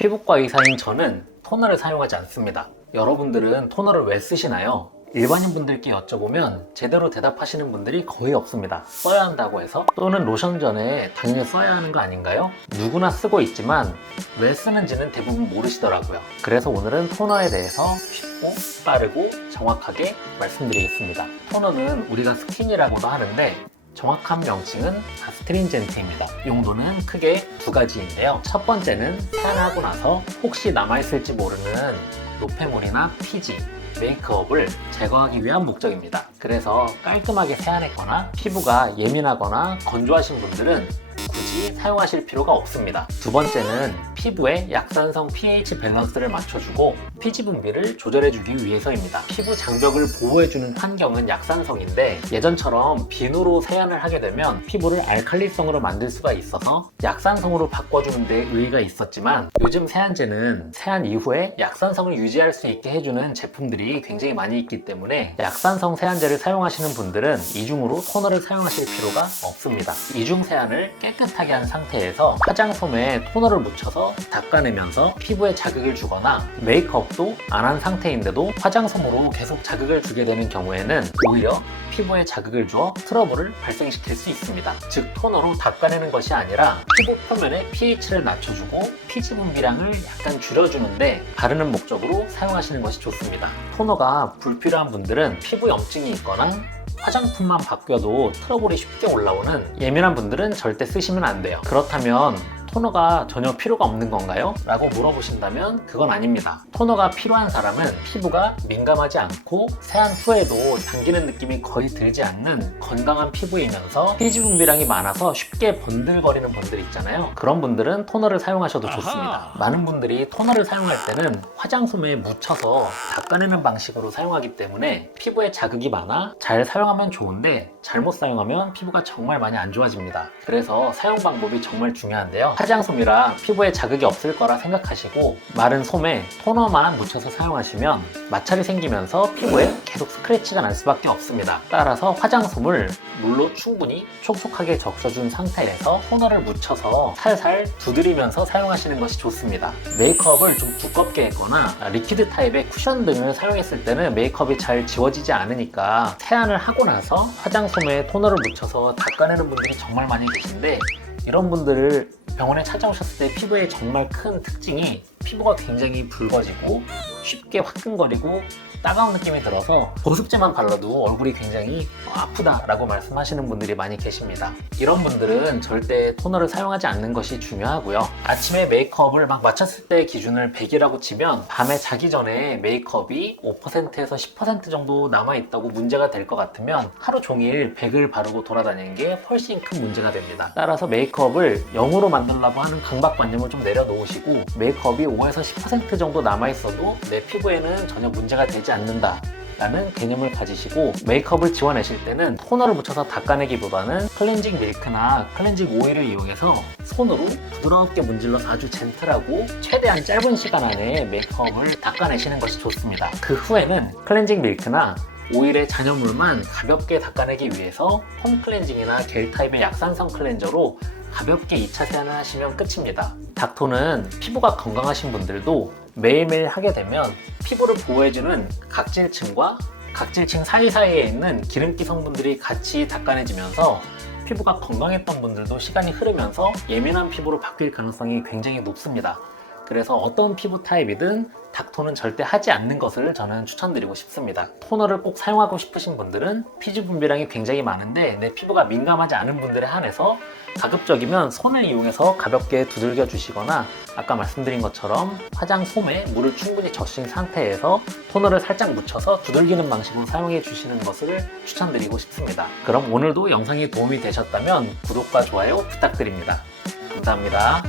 피부과 의사인 저는 토너를 사용하지 않습니다. 여러분들은 토너를 왜 쓰시나요? 일반인 분들께 여쭤보면 제대로 대답하시는 분들이 거의 없습니다. 써야 한다고 해서? 또는 로션 전에 당연히 써야 하는 거 아닌가요? 누구나 쓰고 있지만 왜 쓰는지는 대부분 모르시더라고요. 그래서 오늘은 토너에 대해서 쉽고 빠르고 정확하게 말씀드리겠습니다. 토너는 우리가 스킨이라고도 하는데 정확한 명칭은 아스트린젠트입니다. 용도는 크게 두 가지인데요. 첫 번째는 세안하고 나서 혹시 남아있을지 모르는 노폐물이나 피지, 메이크업을 제거하기 위한 목적입니다. 그래서 깔끔하게 세안했거나 피부가 예민하거나 건조하신 분들은 굳이 사용하실 필요가 없습니다. 두 번째는 피부의 약산성 pH 밸런스를 맞춰주고 피지 분비를 조절해주기 위해서입니다. 피부 장벽을 보호해주는 환경은 약산성인데 예전처럼 비누로 세안을 하게 되면 피부를 알칼리성으로 만들 수가 있어서 약산성으로 바꿔주는 데 의의가 있었지만 요즘 세안제는 세안 이후에 약산성을 유지할 수 있게 해주는 제품들이 굉장히 많이 있기 때문에 약산성 세안제를 사용하시는 분들은 이중으로 토너를 사용하실 필요가 없습니다. 이중 세안을 깨끗하게 한 상태에서 화장솜에 토너를 묻혀서 닦아내면서 피부에 자극을 주거나 메이크업도 안 한 상태인데도 화장솜으로 계속 자극을 주게 되는 경우에는 오히려 피부에 자극을 주어 트러블을 발생시킬 수 있습니다. 즉 토너로 닦아내는 것이 아니라 피부 표면의 pH를 낮춰주고 피지 분비량을 약간 줄여주는데 바르는 목적으로 사용하시는 것이 좋습니다. 토너가 불필요한 분들은 피부 염증이 있거나 화장품만 바뀌어도 트러블이 쉽게 올라오는 예민한 분들은 절대 쓰시면 안 돼요. 그렇다면 토너가 전혀 필요가 없는 건가요? 라고 물어보신다면 그건 아닙니다. 토너가 필요한 사람은 피부가 민감하지 않고 세안 후에도 당기는 느낌이 거의 들지 않는 건강한 피부이면서 피지 분비량이 많아서 쉽게 번들거리는 분들 있잖아요. 그런 분들은 토너를 사용하셔도 좋습니다. 많은 분들이 토너를 사용할 때는 화장솜에 묻혀서 닦아내는 방식으로 사용하기 때문에 피부에 자극이 많아 잘 사용하면 좋은데 잘못 사용하면 피부가 정말 많이 안 좋아집니다. 그래서 사용 방법이 정말 중요한데요. 화장솜이라 피부에 자극이 없을 거라 생각하시고 마른 솜에 토너만 묻혀서 사용하시면 마찰이 생기면서 피부에 계속 스크래치가 날 수밖에 없습니다. 따라서 화장솜을 물로 충분히 촉촉하게 적셔준 상태에서 토너를 묻혀서 살살 두드리면서 사용하시는 것이 좋습니다. 메이크업을 좀 두껍게 했거나 리퀴드 타입의 쿠션 등을 사용했을 때는 메이크업이 잘 지워지지 않으니까 세안을 하고 나서 화장솜에 토너를 묻혀서 닦아내는 분들이 정말 많이 계신데 이런 분들을 병원에 찾아오셨을 때 피부의 정말 큰 특징이 피부가 굉장히 붉어지고 쉽게 화끈거리고 따가운 느낌이 들어서 보습제만 발라도 얼굴이 굉장히 아프다라고 말씀하시는 분들이 많이 계십니다. 이런 분들은 절대 토너를 사용하지 않는 것이 중요하고요. 아침에 메이크업을 막 마쳤을 때 기준을 100이라고 치면 밤에 자기 전에 메이크업이 5%에서 10% 정도 남아있다고 문제가 될 것 같으면 하루 종일 100을 바르고 돌아다니는 게 훨씬 큰 문제가 됩니다. 따라서 메이크업을 0으로 만들려고 하는 강박관념을 좀 내려놓으시고 메이크업이 5에서 10% 정도 남아있어도 내 피부에는 전혀 문제가 되지 않는다 라는 개념을 가지시고 메이크업을 지워내실 때는 토너를 묻혀서 닦아내기보다는 클렌징 밀크나 클렌징 오일을 이용해서 손으로 부드럽게 문질러서 아주 젠틀하고 최대한 짧은 시간 안에 메이크업을 닦아내시는 것이 좋습니다. 그 후에는 클렌징 밀크나 오일의 잔여물만 가볍게 닦아내기 위해서 홈 클렌징이나 겔 타입의 약산성 클렌저로 가볍게 2차 세안을 하시면 끝입니다. 닥토는 피부가 건강하신 분들도 매일매일 하게 되면 피부를 보호해주는 각질층과 각질층 사이사이에 있는 기름기 성분들이 같이 닦아내지면서 피부가 건강했던 분들도 시간이 흐르면서 예민한 피부로 바뀔 가능성이 굉장히 높습니다. 그래서 어떤 피부 타입이든 닥토는 절대 하지 않는 것을 저는 추천드리고 싶습니다. 토너를 꼭 사용하고 싶으신 분들은 피지 분비량이 굉장히 많은데 내 피부가 민감하지 않은 분들에 한해서 가급적이면 손을 이용해서 가볍게 두들겨 주시거나 아까 말씀드린 것처럼 화장솜에 물을 충분히 적신 상태에서 토너를 살짝 묻혀서 두들기는 방식으로 사용해 주시는 것을 추천드리고 싶습니다. 그럼 오늘도 영상이 도움이 되셨다면 구독과 좋아요 부탁드립니다. 감사합니다.